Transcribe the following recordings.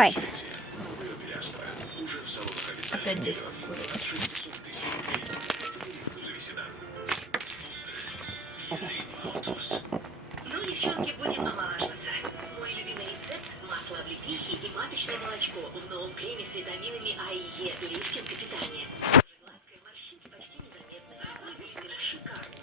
Давай. Опять дядь. Ну, девчонки, будем омолаживаться. Мой любимый рецепт – масло облепихи и маточное молочко в новом креме с витаминами А и Е. Лифтинг и питание. Гладкая, морщинки почти незаметны. Выглядит шикарно.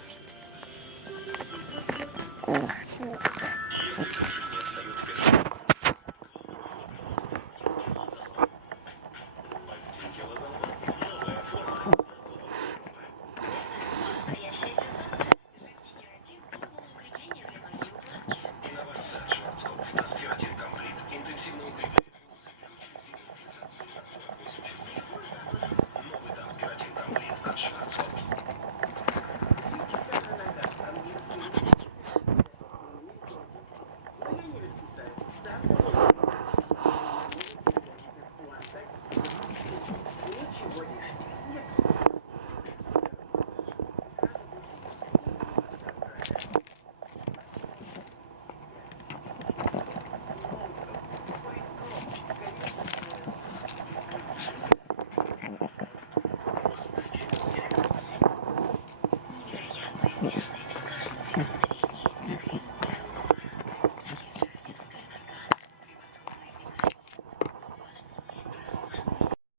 Настоящая сенсация. Жидкий кератин – укрепление для моей невероятная нежность в каждом